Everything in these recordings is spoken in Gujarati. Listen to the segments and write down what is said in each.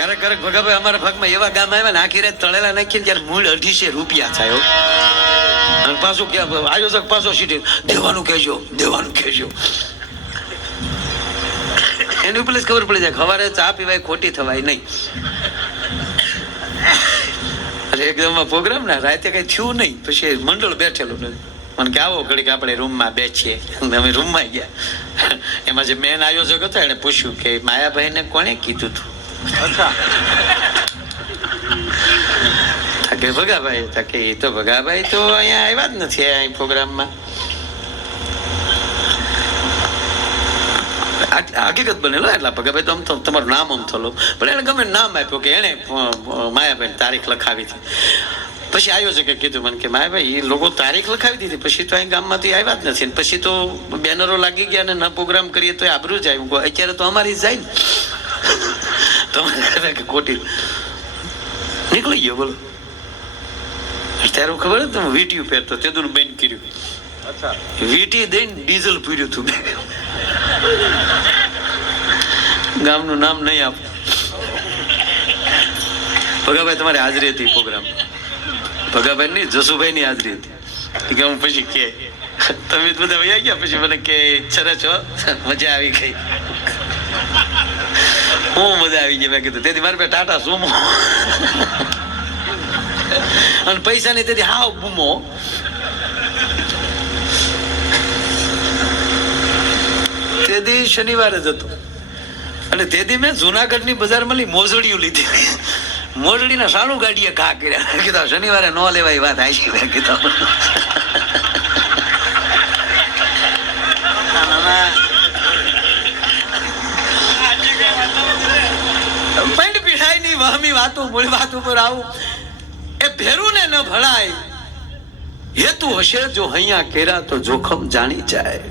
ક્યારેક ક્યારેક ભગાભાઈ અમારા ભાગમાં એવા ગામ આવ્યા ને આખી રાત તળેલા નાખીને ત્યારે મૂળ 250 રૂપિયા થાય. અને પાછું ક્યાં આયોજક પાછો સીટી દેવાનું કહેજો. એની ઉપર ખબર પડી જાય સવારે ચા પીવાય ખોટી થવાય નહીં. એકદમ પ્રોગ્રામ ને રાતે કઈ થયું નહીં. પછી મંડળ બેઠેલું નથી મને કે આવો ઘડીક આપણે રૂમમાં બેસીએ. અમે રૂમમાં ગયા. એમાં જે મેન આયોજક હતો એને પૂછ્યું કે માયાભાઈ ને કોણે કીધું તું? કે ભગાભાઈ કે એ તો ભગાભાઈ તો અહીંયા આવ્યા જ નથી અહીં પ્રોગ્રામમાં. હકીકત બનેલો એટલા ભગાભાઈ તો આમ તો તમારું નામ આમ થયેલું પણ એને ગમે નામ આપ્યું કે એને માયાભાઈ તારીખ લખાવી હતી. પછી આયોજકે કીધું મને કે માયાભાઈ એ લોકો તારીખ લખાવી દીધી પછી તો અહીં ગામમાંથી આવ્યા જ નથી. પછી તો બેનરો લાગી ગયા અને ન પ્રોગ્રામ કરીએ તો આબરૂ જાય. અત્યારે તો અમારી જાય ને તમારે કે ખોટી નીકળી ગયો. બોલો ત્યારે ખબર હતું વીટીયું પહેરતો તે દૂર બેન કર્યું. વીટી દઈને ડીઝલ પીર્યું હતું. ગામનું નામ નહીં આપ. ભગાભાઈ તમારી હાજરી હતી પ્રોગ્રામ. ભગાભાઈ ની જસુભાઈ ની હાજરી હતી કે હું પછી કે તમે બધા વયા ગયા. પછી મને કે સરસ છો મજા આવી ગઈ. હું મજા આવી ગઈ મેં કીધું તેથી મારી પાસે ટાટા સુમો અને પૈસા ની તેથી હાવ બૂમો. તેથી શનિવારે જ હતો અને તેથી મેં જુનાગઢ ની બજારમાં મોજડીઓ લીધી. મોજડીના સાણું ગાડીએ ઘા કર્યા. કીધું શનિવારે ન લેવાય વાત આવી. મેં કીધું પંડ પીઠાઈ ની વહમી વાતો મૂળ વાત ઉપર આવું એ ભેરું ને ન ભળાય. હેતુ હશે જો અહીંયા કેરા તો જોખમ જાણી જાય.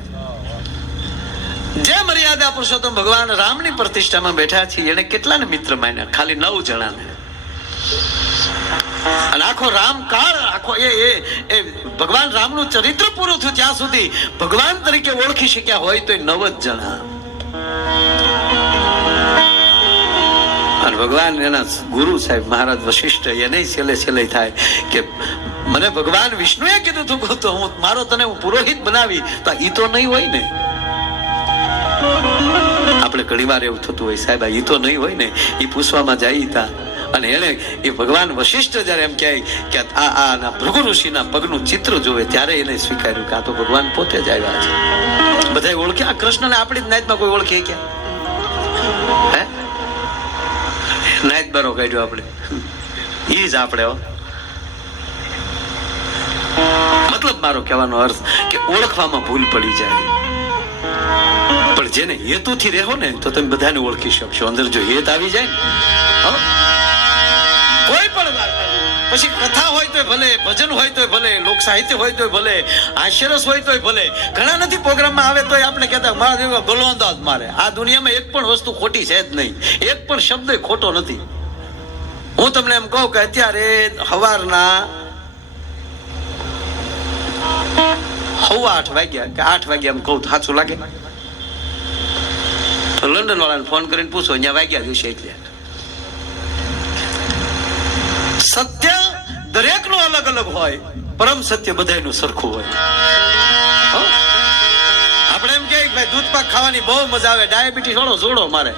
જે મર્યાદા પુરુષોત્તમ ભગવાન રામની પ્રતિષ્ઠામાં બેઠા છે એને કેટલાને મિત્ર માન્યા? ખાલી 9 જણાને. અને આખો રામ કાળ આખો એ ભગવાન રામનું ચરિત્ર પૂરું થયું ત્યાં સુધી ભગવાન તરીકે ઓળખી શક્યા હોય તો 9 જ જણા. અને ભગવાન એના ગુરુ સાહેબ મહારાજ વશિષ્ઠ એને છેલ્લે થાય કે મને ભગવાન વિષ્ણુએ કીધું હતું તો હું મારો તને પુરોહિત બનાવી તો ઈ તો નહીં હોય ને. આપણે ઘણી વાર એવું થતું હોય સાહેબ ઈ તો નહીં હોય ને. એ પૂછવામાં જાય હતા અને એને એ ભગવાન વશિષ્ઠ જયારે એમ કહે કે આ ભૃગુ ઋષિના પગનું ચિત્ર જોવે ત્યારે એને સ્વીકાર્યું કે આ તો ભગવાન પોતે જ આવ્યા છે. બધા ઓળખે આ કૃષ્ણને આપણી જ નાતમાં કોઈ ઓળખે ક્યાં? હે નાત બારો કાઢ્યો આપણે ઈ જ આપણે. મતલબ મારો કહેવાનો અર્થ કે ઓળખવામાં ભૂલ પડી જાય પણ જેને હેતુથી રહો ને તો તમે બધાને ઓળખી શકશો. અંદર જો હેત આવી જાય ને કોઈ પણ પછી કથા હોય તો ભલે, ભજન હોય તો ભલે, લોક સાહિત્ય હોય તો ભલે, હાસ્યરસ હોય તો ભલે. ઘણા નથી પ્રોગ્રામમાં આવે તો આપણે કહેતા મારા જેવો ગલો અંદાજ મારે. આ દુનિયામાં એક પણ વસ્તુ ખોટી છે જ નહીં. એક પણ શબ્દ ખોટો નથી. હું તમને એમ કહું કે અત્યારે સવારના 8:15 વાગ્યા કે 8 વાગ્યા એમ કહું તો સાચું લાગે? તો લંડન વાળાને ફોન કરીને પૂછો અહીંયા વાગ્યા દિવસે. એટલે સત્ય દરેક નું અલગ અલગ હોય, પરમ સત્ય બધાનું સરખું હોય. આપણે એમ કે ભાઈ દૂધ પાક ખાવાની બહુ મજા આવે, ડાયાબિટીસ વાળો જોડો મારે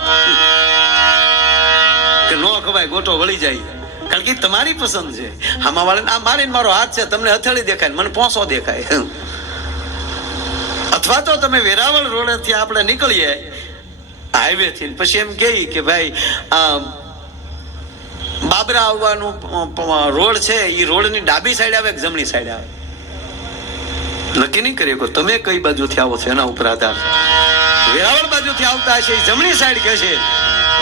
કે નો ખવાય ગોટો વળી જાય કારણ કે તમારી પસંદ છે. આમાં વાળે આ મારીને મારો હાથ છે તમને હથેળી દેખાય મને પોસો દેખાય. અથવા તો તમે વેરાવળ રોડ થી આપણે નીકળીએ હાઈવે થી પછી એમ કે ભાઈ બાબરા આવવાનું રોડ છે એ રોડ ની ડાબી સાઈડ આવે કે જમણી સાઈડ આવે નક્કી નહીં કરી શકો તમે કઈ બાજુથી આવો છો એના ઉપર આધાર. વેરાવળ બાજુથી આવતા હશે એ જમણી સાઈડ કહે છે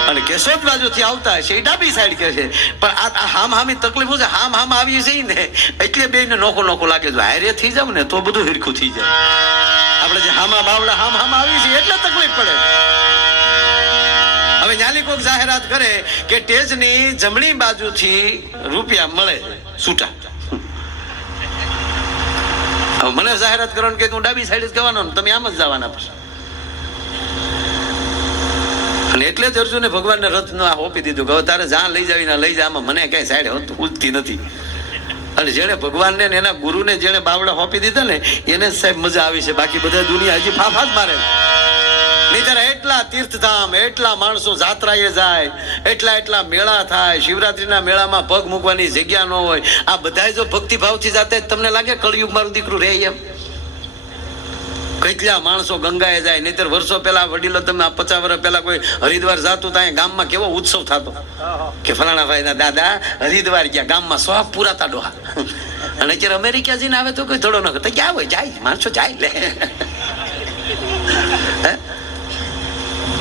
અને કેશોદ બાજુથી આવતા હશે એ ડાબી સાઈડ કહે છે. પણ આ હામી તકલીફ છે. હામ આવી છે ને એટલે બે ને નોખો લાગે. જો હારે થઈ જાવ ને તો બધું હિરખું થઈ જાય. આપણે જે હામા બાવડા હામ આવી છે એટલે તકલીફ પડે. હવે ન્યાલી કોક જાહેરાત કરે કે ટેજની જમણી બાજુથી રૂપિયા મળે છૂટા. હવે મને જાહેરાત કરવાનું કે હું ડાબી સાઈડ જ કહેવાનો તમે આમ જ જવાના. અને એટલે જ અર્જુને ભગવાનને રથ હોપી દીધું કે હવે તારે જ્યાં લઈ જાવી લઈ જા, આમાં મને કઈ સાઈડ ઉલતી નથી. અને જેને ભગવાનને એના ગુરુને જેને બાવડા હોપી દીધા ને એને સાહેબ મજા આવી છે, બાકી બધા દુનિયા હજી ફાફા જ મારે. નહીંતર એટલા તીર્થધામ, એટલા માણસો જાત્રાએ જાય, એટલા મેળા થાય, શિવરાત્રીના મેળામાં પગ મૂકવાની જગ્યા ન હોય. આ બધા જો ભક્તિભાવથી જાતે તમને લાગે કળિયુગ મારું દીકરું રહે એમ? કેટલા માણસો ગંગાએ જાય. નહીંતર વર્ષો પહેલા વડીલો, તમે 50 વર્ષ પહેલા કોઈ હરિદ્વાર જાતું ત્યાં ગામમાં કેવો ઉત્સવ થતો કે ફલાણા ભાઈ ના દાદા હરિદ્વાર ગયા, ગામમાં 100 પૂરાતા ડોહા. અને અત્યારે અમેરિકા જઈને આવે તો કોઈ થોડો ન કરતા, ક્યાં હોય જાય માણસો જાય લે.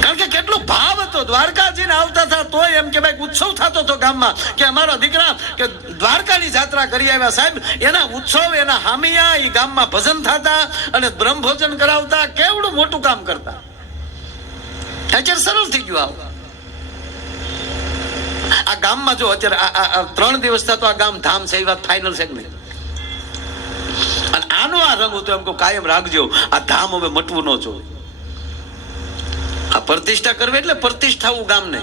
કારણ કે કેટલો ભાવ હતો. દ્વારકાજીને આવતા હતા તો એમ કે ભાઈ ઉત્સવ થતો હતો ગામમાં કે અમારા દીકરા કે દ્વારકાની જાત્રા કરી આવ્યા સાહેબ. એના ઉત્સવ, એના હામિયા, એ ગામમાં ભજન થતા અને બ્રહ્મ ભોજન કરાવતા, કેવડું મોટું કામ કરતા. અત્યારે સરળ થઈ ગયું. આ ગામમાં જો અત્યારે 3 દિવસ થતો આ ગામ ધામ છે, એ વાત ફાઇનલ છે કે નહીં? અને આનો આ રંગ હતો એમ કહું કાયમ રાખજો. આ ધામ હવે મટવું ન જોઈએ. આ પ્રતિષ્ઠા કરવી એટલે પ્રતિષ્ઠાવું ગામ ને.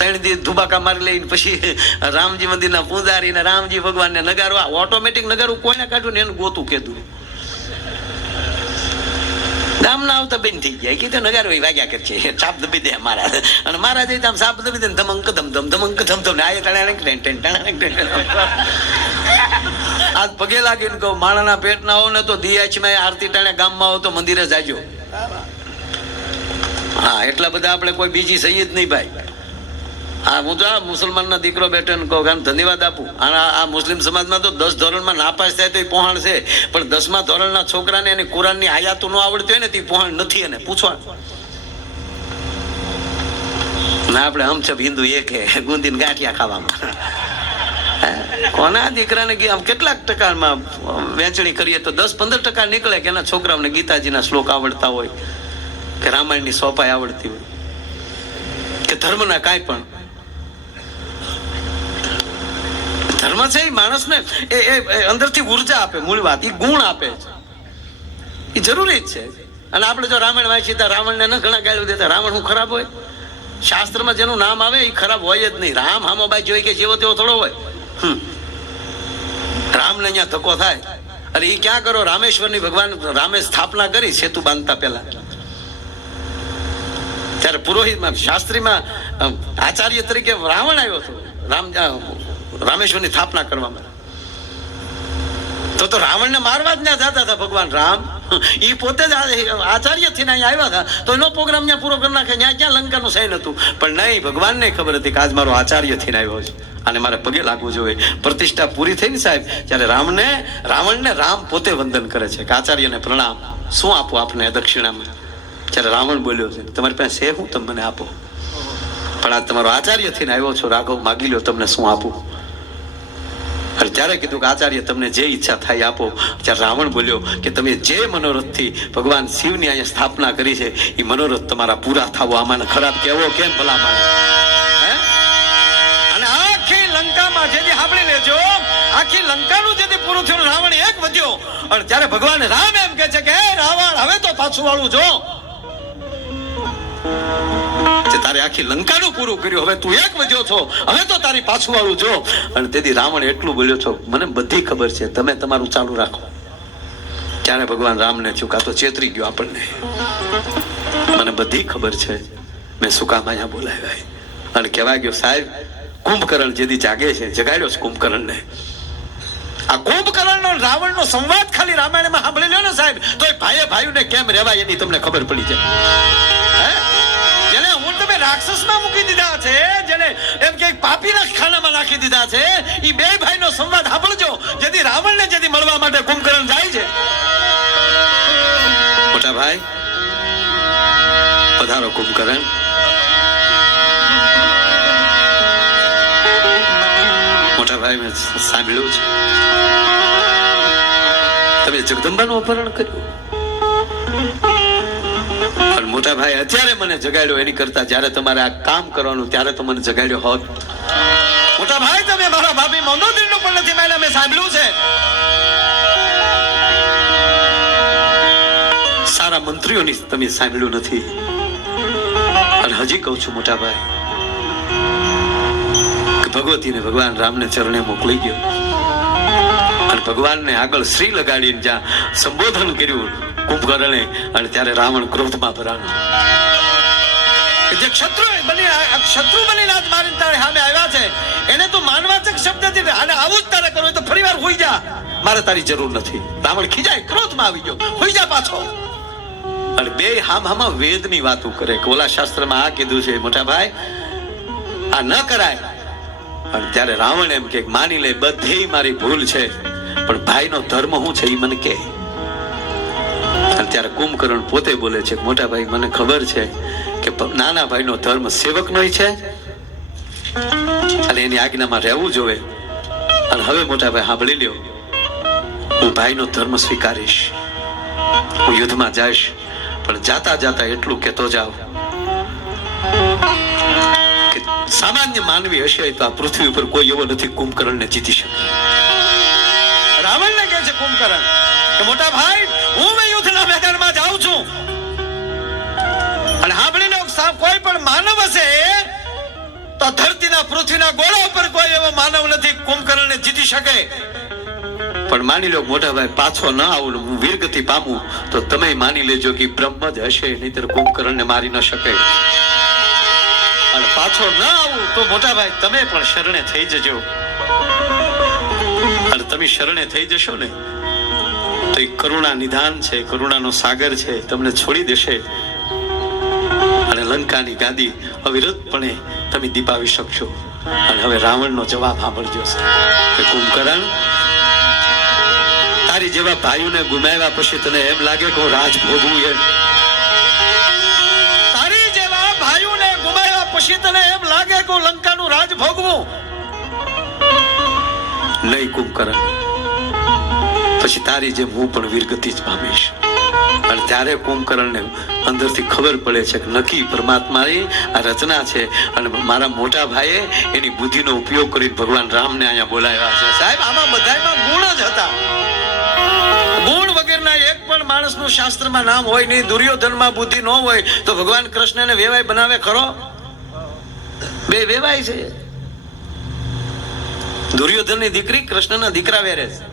3 દિવસ ધુબાકા મારી લઈને પછી રામજી મંદિર ના પૂજારી ને રામજી ભગવાન ને નગારો, આ ઓટોમેટિક નગારું કોઈને કાઢ્યું ને એનું ગોતું કીધું. ગામ ના આવતા બેન થઈ ગયા, કીધું નગારો વાગ્યા કરે છે, ચાપ દબી દે મારા. અને મારા જઈ આમ સાપ દબી દે, ધમંક ધમ ધમંક ધમ ધમ આ આજ પગે લાગીને કહું માણાના પેટ ના હો ને તો દિયાચમાં આરતી ટાણે ગામમાં હો તો મંદિરે જાજો. હા, એટલા બધા આપણે કોઈ બીજી સહી જ નહીં ભાઈ. હા, હું તો આ મુસલમાન ના દીકરો બેઠો ને કહું ધન્યવાદ આપું. આ મુસ્લિમ સમાજમાં તો 10 ધોરણમાં નાપાસ થાય તો એ પહોંચ છે, પણ 10મા ધોરણના છોકરાને એની કુરાનની આયાતો ન આવડતી હોય ને તે પહોંચ નથી. એને પૂછવા ના, આપણે હમ છબ હિન્દુ એક હે ગુંદીને ગાંઠિયા ખાવામાં. કોના દીકરાને કેટલાક ટકામાં વહેંચણી કરીએ તો 10-15% નીકળે કે એના છોકરાઓને ગીતાજીના શ્લોક આવડતા હોય, કે રામાયણની સોપાઈ આવડતી હોય, કે ધર્મના કાંઈ પણ. ધર્મ છે એ માણસને એ અંદરથી ઉર્જા આપે, મૂળ વાત એ ગુણ આપે છે, એ જરૂરી જ છે. અને આપણે જો રામાયણ વાંચીએ તો રાવણને ન ઘણા ગાળ્યું દેતા. રાવણ હું ખરાબ હોય? શાસ્ત્રમાં જેનું નામ આવે એ ખરાબ હોય જ નહીં. રામ હામોબાઈ જોઈ કે જેવો તેવો થોડો હોય. રામને અહીંયા ધક્કો થાય. અરે એ ક્યાં કરો, રામેશ્વરની ભગવાન રામે સ્થાપના કરી સેતુ બાંધતા પહેલા. ત્યારે પુરોહિતમાં શાસ્ત્રીમાં આચાર્ય તરીકે રાવણ આવ્યો હતો રામેશ્વરની સ્થાપના કરવામાં. તો રાવણને મારવા જ ત્યાં જતા હતા ભગવાન રામ. એ પોતે જ આચાર્ય થી અહીંયા આવ્યા હતા તો એનો પ્રોગ્રામ ત્યાં પૂરો કરી નાખે. ત્યાં ક્યાં લંકાનું સૈન હતું, પણ નહીં, ભગવાનને ખબર હતી કે આજ મારો આચાર્ય થી આવ્યો છે અને મારે પગે લાગવું જોઈએ. પ્રતિષ્ઠા પૂરી થઈ ને સાહેબ, ત્યારે રાવણને રામ પોતે વંદન કરે છે કે આચાર્યને પ્રણામ, શું આપું આપને દક્ષિણામાં? ત્યારે રાવણ બોલ્યો છે તમારી પાસે છે હું, તમે મને આપો. પણ આ તમારો આચાર્ય થઈને આવ્યો છો, રાઘવ માગી લો, તમને શું આપું? અને ત્યારે કીધું કે આચાર્ય તમને જે ઈચ્છા થાય આપો. ત્યારે રાવણ બોલ્યો કે તમે જે મનોરથથી ભગવાન શિવની અહીંયા સ્થાપના કરી છે એ મનોરથ તમારા પૂરા થવો, આમાં ખરાબ કેવો કેમ ભલામણ. અને આખી લંકામાં જેથી સાંભળી લેજો, આખી લંકાનું જેથી પૂરું થયું, રાવણ એક વધ્યો. અને ત્યારે ભગવાન રામ એમ કે છે કે રાવણ હવે તો પાછું વાળું જો, તારે આખી લંકાનું પૂરું કર્યું, હવે તું એક વધ્યો છો, હવે તો તારી પાછું વાળું જો. અને તેથી રાવણ એટલું બોલ્યો છો, મને બધી ખબર છે, તમે તમારું ચાલુ રાખો. ત્યારે ભગવાન રામને ચૂકા તો ચેતરી ગયો આપણને, મને બધી ખબર છે, મેં શું કામ અહીંયા બોલાવ્યા. અને કહેવાય ગયો સાહેબ કુંભકર્ણ જેથી જાગે છે, જગાડ્યો છે કુંભકર્ણને. આ કુંભકર્ણનો રાવણનો સંવાદ ખાલી રામાયણમાં સાંભળી લ્યો ને સાહેબ, તો એ ભાઈને કેમ રહેવાય એની તમને ખબર પડી જાય. જેને હું તમે રાક્ષસમાં મૂકી દીધા છે, જેને એમ કે પાપીના ખાનામાં નાખી દીધા છે, એ બે ભાઈનો સંવાદ સાંભળજો. જેથી રાવણને જેથી મળવા માટે કુંભકર્ણ જાય છે. મોટા ભાઈ પધારો કુંભકર્ણ. મોટા ભાઈ મેં સાંભળ્યું છે તમે જગદંબાનું અપહરણ કર્યું. પણ મોટા ભાઈ અત્યારે મને જગાડ્યો એની કરતા જયારે તમારે આ કામ કરવાનું ત્યારે તો મને જગાડ્યો હોત. મોટા ભાઈ તમે મારા ભાભી મંદોદરીનું પણ નથી માન્યા, મેં સાંભળ્યું છે. સારા મંત્રીઓની તમે સાંભળ્યું નથી, હજી કહું છું મોટા ભાઈ કે ભગવતીને ભગવાન રામને ચરણે મોકલી ગયો અને ભગવાનને આગળ શ્રી લગાડીને જ્યાં સંબોધન કર્યું કુંભકર્ણે, અને ત્યારે રાવણ ક્રોધમાં ભરાણો. જે શત્રુ બનીને આજ મારીને તારે સામે આવ્યા છે એને તો માનવાચક શબ્દથી આને આવું જ તારે કરવું તો ફરીવાર હોઈ જા, મારે તારી જરૂર નથી. રાવણ ખીજાય, ક્રોધમાં આવી ગયો, હોઈ જા પાછો. અને બે હામાં વેદની વાતો કરે કે ઓલા શાસ્ત્રમાં આ કીધું છે મોટા ભાઈ, આ ન કરાય. અને ત્યારે રાવણ એમ કે માની લે બધી મારી ભૂલ છે, પણ ભાઈનો ધર્મ શું છે એ મને કહે. અને ત્યારે કુંભકર્ણ પોતે બોલે છે મોટા ભાઈ મને ખબર છે કે નાના ભાઈનો ધર્મ સેવકનો છે અને એની આજ્ઞામાં રહેવું જોઈએ. અને હવે મોટા ભાઈ સાંભળી લ્યો, હું ભાઈનો ધર્મ સ્વીકારીશ, હું યુદ્ધમાં જઈશ, પણ જાતા જાતા એટલું કહેતો જાવ કે સામાન્ય માનવી હશે તો આ પૃથ્વી ઉપર કોઈ એવો નથી કુંભકર્ણને જીતી શકે. રાવણને કહે છે કુંભકર્ણ કે મોટા ભાઈ હું યુદ્ધના મેદાનમાં જાઉં છું અને સાંભળી લો, કોઈ પણ માનવ હશે તો ધરતીના પૃથ્વીના ગોળા ઉપર કોઈ એવો માનવ નથી કુંભકર્ણને જીતી શકે. પણ માની લો મોટા ભાઈ પાછો ન આવું, હું વીરગતિ પામું તો તમે માની લેજો કે બ્રહ્મ જ હશે, નહીતર કુંભકર્ણને મારી ન શકે. અને પાછો ન આવું તો મોટા ભાઈ તમે પણ શરણે થઈ જજો. અને તમે શરણે થઈ જશો ને તો એ કરુણા નિધાન છે, કરુણાનો સાગર છે, તમને છોડી દેશે અને લંકાની ગાદી અવિરતપણે તમે દીપાવી શકશો. અને હવે રાવણનો જવાબ સાંભળજો કે કુંભકર્ણ, તારી જેવા ભાઈઓને ગુમાવ્યા પછી તને એમ લાગે કે હું રાજ ભોગવું એમ? તારી જેવા ભાઈઓને ગુમાવ્યા પછી તને એમ લાગે કે હું લંકાનું રાજ ભોગવું? નહીં કુંભકર્ણ, પછી તારી જેમ હું પણ વીરગતિ જ પામીશ. અને ત્યારે કુંભકર્ણને અંદરથી ખબર પડે છે કે નક્કી પરમાત્માની આ રચના છે અને મારા મોટા ભાઈએ એની બુદ્ધિનો ઉપયોગ કરી ભગવાન રામને અહીંયા બોલાવ્યા છે. સાહેબ આમાં બધાયમાં ગુણ જ હતા. ગુણ વગરના એક પણ માણસનું શાસ્ત્રમાં નામ હોય નહીં. દુર્યોધનમાં બુદ્ધિ ન હોય તો ભગવાન કૃષ્ણને વેવાઈ બનાવે ખરો? બે વેવાઈ છે. દુર્યોધનની દીકરી કૃષ્ણના દીકરા વેરે છે.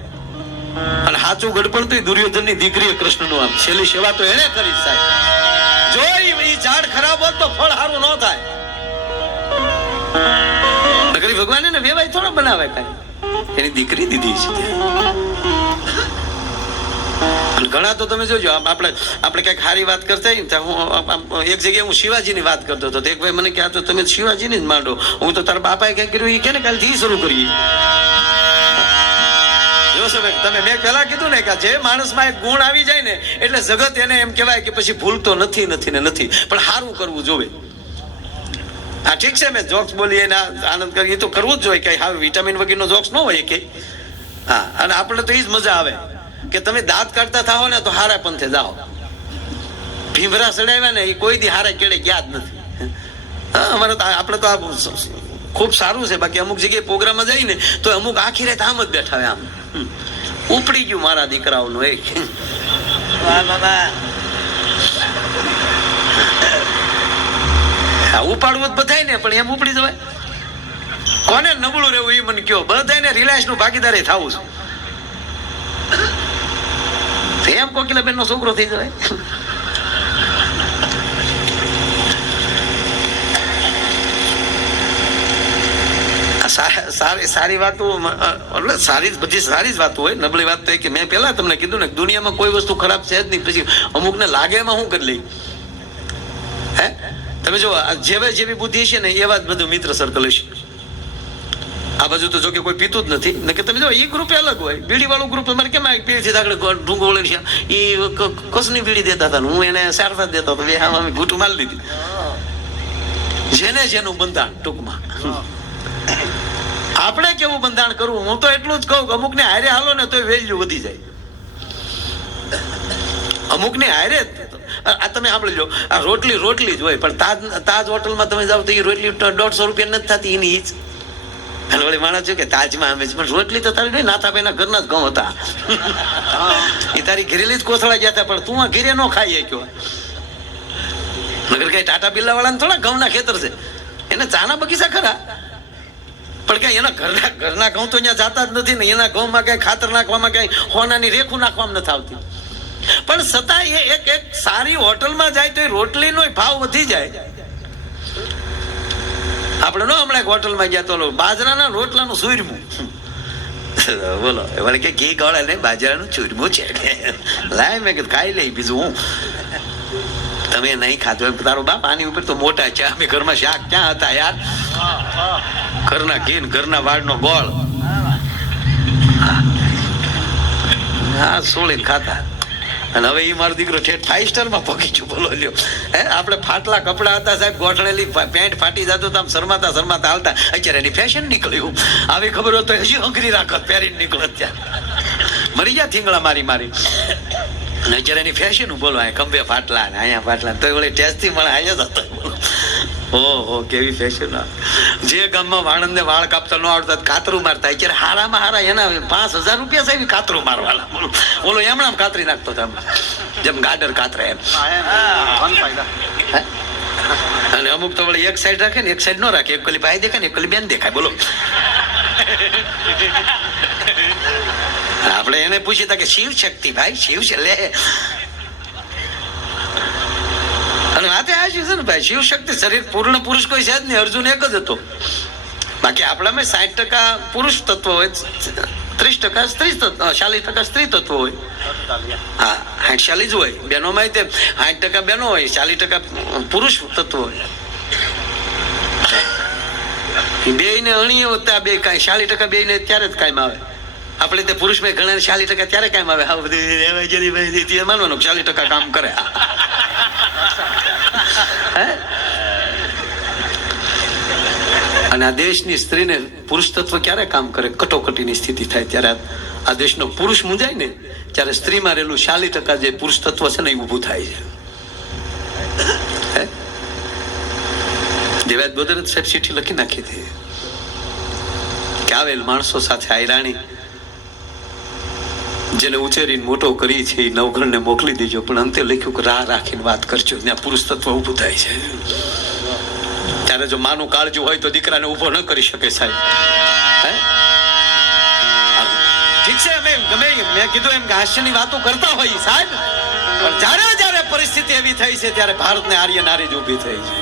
અને સાચું ગડપણ તો દુર્યોધનની દીકરીએ કૃષ્ણનું આમ છેલ્લી સેવા તો એને કરી સાહેબ. જો એ ઝાડ ખરાબ હોત તો ફળ સારું ન થાય. નકરી ભગવાન એને વેવાઈ થોડા બનાવે કઈ, એની દીકરી દીધી છે. ઘણા તો તમે જોજો આપણે કઈક સારી વાત કરતા હું એક જગ્યાએ હું શિવાજીની વાત કરતો હતો. એક ભાઈ મને કહે તો તમે શિવાજીની જ માંડો, હું તો તારા બાપાએ કઈ કર્યું એ કે કાલથી શરૂ કરીએ. તમે મેં પેલા કીધું ને કે જે માણસમાં એક ગુણ આવી જાય ને એટલે જગત એને એમ કહેવાય કે પછી ભૂલતો નથી નથી ને નથી, પણ સારું કરવું જોવે. હા ઠીક છે, મેં જોક્સ બોલીએ આનંદ કરીએ તો કરવું જ જોઈએ, કઈ હા વિટામિન વગેરેનો જોક્સ ન હોય કે. હા, અને આપણે તો એ જ મજા આવે કે તમે દાંત કાઢતા થાઓ ને તો હારા પંથે જાઓ. ભીમરા ચડાવ્યા ને એ કોઈ દી હારા કેડે ગયા જ નથી. અમારે તો આપણે તો આ ખૂબ સારું છે. બાકી અમુક જગ્યાએ પ્રોગ્રામમાં જઈને તો અમુક આખી રાત આમ જ બેઠા હોય, આમ ઉપડી ગયું મારા દીકરાઓનું એક. ઉપાડવું જ બધાય ને, પણ એમ ઉપડી જવાય? કોને નબળું રહેવું એ મને કયો? બધાને રિલાયન્સ નું ભાગીદારી થવું છે એમ કોકિલાબેન નો છોકરો થઈ જવાય? સારી વાતો એટલે સારી બધી સારી જ વાતો હોય. નબળી વાત તો કે મેં પેલા તમને કીધું ને દુનિયામાં કોઈ વસ્તુ ખરાબ છે જ નહીં. પછી અમુક ને લાગે એમાં શું કરી લઈ? હે તમે જો જેવી બુદ્ધિ છે ને એવા જ બધું મિત્ર સર્કલ હશે. આ બાજુ તો જો કે કોઈ પીતું જ નથી ને કે તમે જો એ ગ્રુપ અલગ હોય. બીડી વાળું ગ્રુપ અમારે કેમ પીડીથી આગળ ઢૂંગો વળે છે એ કસની બીડી દેતા હતા, હું એને સારવાર દેતો હતો. બે આમ ઘૂંટું મારી દીધી. જેને જેનું બંધાણ ટૂંકમાં આપણે કેવું બંધાણ કરવું. હું તો એટલું જ કહું કે અમુક ને હારે હાલો ને તો વેલ્યુ વધી જાય. અમુક ને હારે આ તમે સાંભળી લો, આ રોટલી જ હોય પણ તાજ હોટલમાં તમે જાઓ તો એ રોટલી 150 રૂપિયા નથી થતી એની જ. અને વળી માણસ જો કે તાજમાં આવે છે પણ રોટલી તો તારી નાથાભાઈના ઘરના જ ઘઉં હતા. એ તારી ઘરેલી જ કોથળા ગયા હતા પણ તું આ ઘરે ન ખાઈ શક્યો. નગર કઈ ટાટા બિરલા વાળાને થોડા ઘઉંના ખેતર છે, એને ચાના બગીચા ખરા, પણ કઈ એના ઘરના ઘઉં તો અહીંયા જાતા જ નથી ને. એના ઘઉંમાં કઈ ખાતર નાખવામાં કઈ હોનાની રેખું નાખવામાં નથી આવતી. પણ છતાં એ એક સારી હોટલમાં જાય તો એ રોટલીનો ભાવ વધી જાય. આપણે નો હમણાં હોટલમાં ગયા તો બાજરાના રોટલાનું સુરમું, બોલો વળે કે ઘી ગળે ને બાજરાનું ચૂરમું છે, લાય મેં કીધું ખાઈ લઈ. બીજું હું તમે નહીં ખાધું એમ તારો બાપ આની ઉપર તો મોટા છે. અમે ઘરમાં શાક ક્યાં હતા યાર, ઘરના ઘી ઘરના વાડનો ગોળ હા સોળીને ખાતા. અને હવે એ મારો દીકરો ઠેઠ 5 સ્ટારમાં પગી છું. બોલો લ્યો, હે આપણે ફાટલા કપડા હતા સાહેબ, ગોઠણેલી પેન્ટ ફાટી જતું તો આમ શરમાતા શરમાતા હાલતા. અત્યારે એની ફેશન નીકળ્યું, આવી ખબર હોત તો હજી હંગરી રાખત, પહેરીને નીકળત. ત્યાં મરી ગયા થીંગડા મારી મારી. અને અત્યારે એની ફેશન બોલો, આ ખંભે ફાટલા ને અહીંયા ફાટલા, તો વળી ટેસ્ટથી મળે અહીંયા જ હતો. ઓહો કેવી ફેશન. જે ગામમાં વાણંદને વાળ કાપતા ન આવડતા કાતરું મારતા, અત્યારે હારામાં હારા એના 5,000 રૂપિયા સાહેબ કાતરું મારવાના. બોલો એમણામ કાતરી નાખતો હતો, જેમ ગાડર કાતરે એમ. અને અમુક તો વળી એક સાઈડ રાખે ને એક સાઈડ ન રાખે, એક કલી ભાઈ દેખાય ને એક કલી બેન દેખાય. બોલો આપણે એને પૂછીએ કે શિવ શક્તિ ભાઈ શિવ છે લે. અને વાતે આ છે ને ભાઈ, શિવ શક્તિ શરીર પૂર્ણ પુરુષ કોઈ છે જ નહીં, અર્જુન એક જ હતો. બાકી આપણામાં 60% પુરુષ તત્વ હોય, 30% સ્ત્રી તત્વ, 40% સ્ત્રી તત્વ હોય. હા 60-40 જ હોય. બહેનોમાં તે 60% બહેનો હોય, 40% પુરુષ તત્વ હોય. બે ને અણીએ હોતા બે કાંઈ 40% બે ને ત્યારે જ કાયમ આવે. આપણે તે પુરુષમાં ઘણા 40% ત્યારે કાયમ આવે. હા બધી માનવાનું 40% કામ કરે. અને આ દેશની સ્ત્રીને પુરુષ તત્વ ક્યારે કામ કરે? કટોકટીની સ્થિતિ થાય ત્યારે આ દેશનો પુરુષ મૂંઝાય ને ત્યારે સ્ત્રીમાં રહેલું 40% જે પુરુષ તત્વ છે ને એ ઊભું થાય છે. દેવાયત બોદર સાહેબ ચિઠ્ઠી લખી નાખી હતી કે આવેલ માણસો સાથે આયરાણી જેને ઉછેરીને મોટો કરી છે એ નવઘણને મોકલી દેજો, પણ અંતે લખ્યું કે રાહ રાખીને વાત કરજો. ત્યાં પુરુષ તત્વ ઊભું થાય છે. ત્યારે જો માનું કાળજું હોય તો દીકરાને ઊભો ન કરી શકે સાહેબ. ઠીક છે, મેં કીધું એમ હાસ્યની વાતો કરતા હોય સાહેબ, પણ જ્યારે પરિસ્થિતિ એવી થઈ છે ત્યારે ભારતને આર્ય નારી જ ઊભી થઈ છે.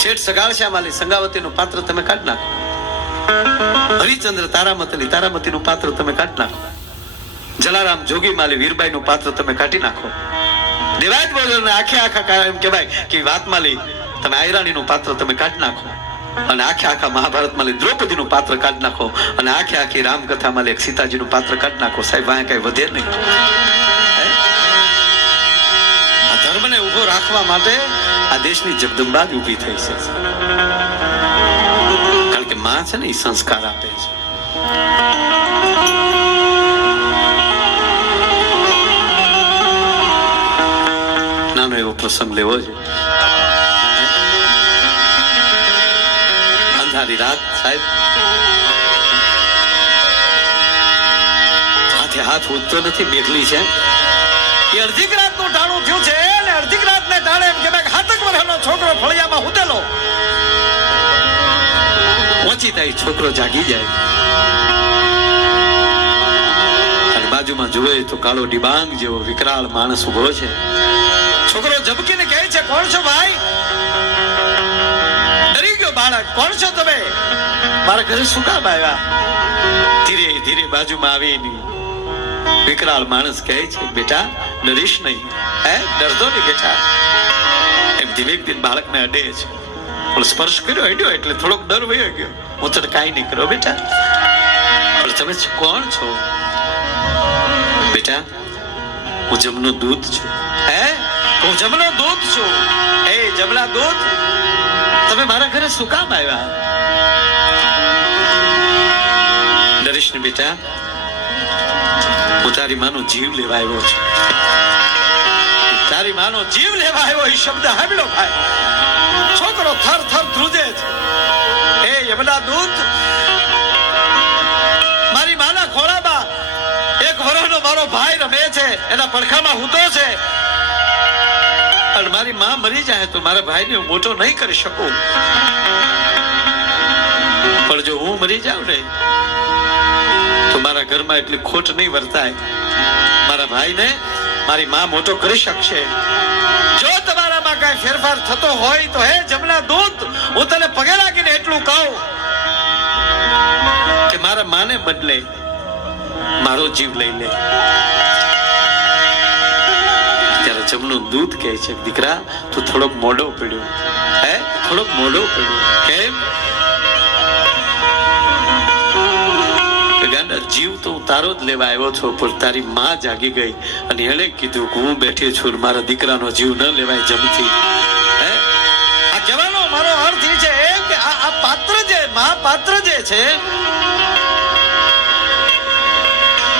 શેઠ સગાળશ્યામાલી સંગાવતીનું પાત્ર તમે કાઢી નાખો, હરિચંદ્ર તારામતીનું પાત્ર તમે કાઢી નાખો, જલારામ જોગીમાલી વીરબાઈનું પાત્ર તમે કાઢી નાખો, દેવાયત બોલરને આખા એમ કહેવાય કે વાતમાલી તમે આયરાણીનું પાત્ર તમે કાઢી નાખો, અને આખા મહાભારતમાં દ્રૌપદીનું પાત્ર કાઢી નાખો, અને આખી રામકથામાં એક સીતાજીનું પાત્ર કાઢી નાખો. સાહેબ વાંહે કઈ વધે નહીં. આ ધર્મને ઉભો રાખવા માટે આ દેશની જગદંબા જ ઊભી થઈ છે. કારણ કે માં છે ને એ સંસ્કાર આપે છે. નાનો એવો પ્રસંગ લેવો છે. અંધારી રાત સાહેબ, હાથે હાથ ઉઠતો નથી, બેઠલી છે. એ અડધી રાતનું ટાણું થયું છે ને અડધી રાતને ટાણે એમ કે હાથક વર્ષનો છોકરો ફળિયામાં ઉતેલો ઓછી થાય, છોકરો જાગી જાય અને બાજુમાં જુએ તો કાળો ડિબાંગ જેવો વિકરાળ માણસ ઉભો છે. છોકરો ઝબકીને કહે છે, કોણ છો ભાઈ? ડરી ગયો બાળક, કોણ છો તમે? મારા ઘરે શું કામ આવ્યા? ધીરે ધીરે બાજુમાં આવીને વિકરાળ માણસ કહે છે, બેટા ડરીશ નહીં, ડરતો નહીં બેટા. એમ ધીમે ધીમે બાળકને અડે છે, પણ સ્પર્શ કર્યો અડ્યો એટલે થોડોક ડર વયો ગયો. હું તો કાંઈ નહીં કર્યો બેટા. પણ તમે કોણ છો? બેટા હું જમનો દૂધ છું. હું જમનો દૂધ છું. એ જમના દૂધ, તમે મારા ઘરે શું કામ આવ્યા? ડરીશ ને બેટા, હું તારી માનો જીવ લેવા આવ્યો છું. તારી માનો જીવ લેવા આવ્યો એ શબ્દ સાંભળ્યો ભાઈ, છોકરો થર થર ધ્રુજે છે. એ યમના દૂત, મારી માના ખોળામાં 1 વર્ષનો મારો ભાઈ રમે છે, એના પડખામાં હૂતો છે. અને મારી માં મરી જાય તો મારા ભાઈને હું મોટો નહીં કરી શકું, પણ જો હું મરી જાઉં ને તો મારા ઘરમાં એટલી ખોટ નહીં વર્તાય, મારા ભાઈને મારી માં મોટો કરી શકશે. જો તમારામાં કઈ ફેરફાર થતો હોય તો હે જમના દૂત, હું તને પગે લાગીને એટલું કહું કે મારા માને બદલે મારો જીવ લઈ લે. ત્યારે જમનું દૂત કહે છે, દીકરા તું થોડોક મોડો પડ્યો, હે થોડોક મોડો પડ્યો. કેમ? જીવ તો હું તારો જ લેવા આવ્યો છો, પણ તારી માં જાગી ગઈ અને એણે કીધું કે હું બેઠી છું, મારા દીકરાનો જીવ ન લેવાય જમથી. હે આ કહેવાનો મારો અર્થ એ છે કે આ પાત્ર જે મહાપાત્ર જે છે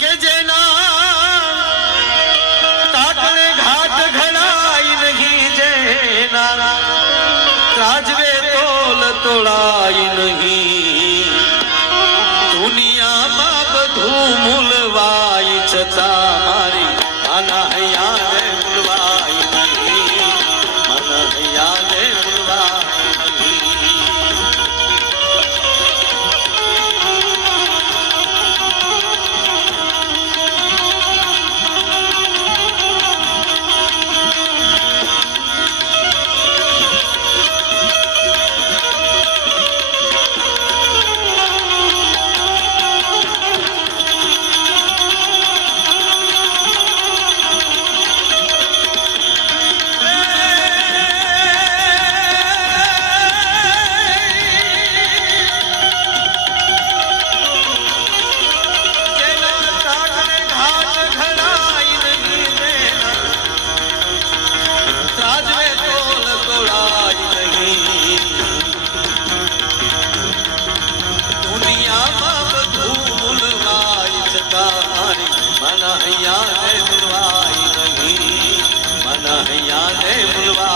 કે જેના તાટને ઘાટ ઘડાઈ નહીં, જેના ત્રાજવે તોલ તોડાઈ નહીં, દુનિયામાં બધું મૂલવાય છતાં મારી માના યાદે મૂલવાય નહીં, માના યાદે મૂલવાય નહીં. યાદે ભૂલવાય નહીં, મન યાદે ભૂલવાય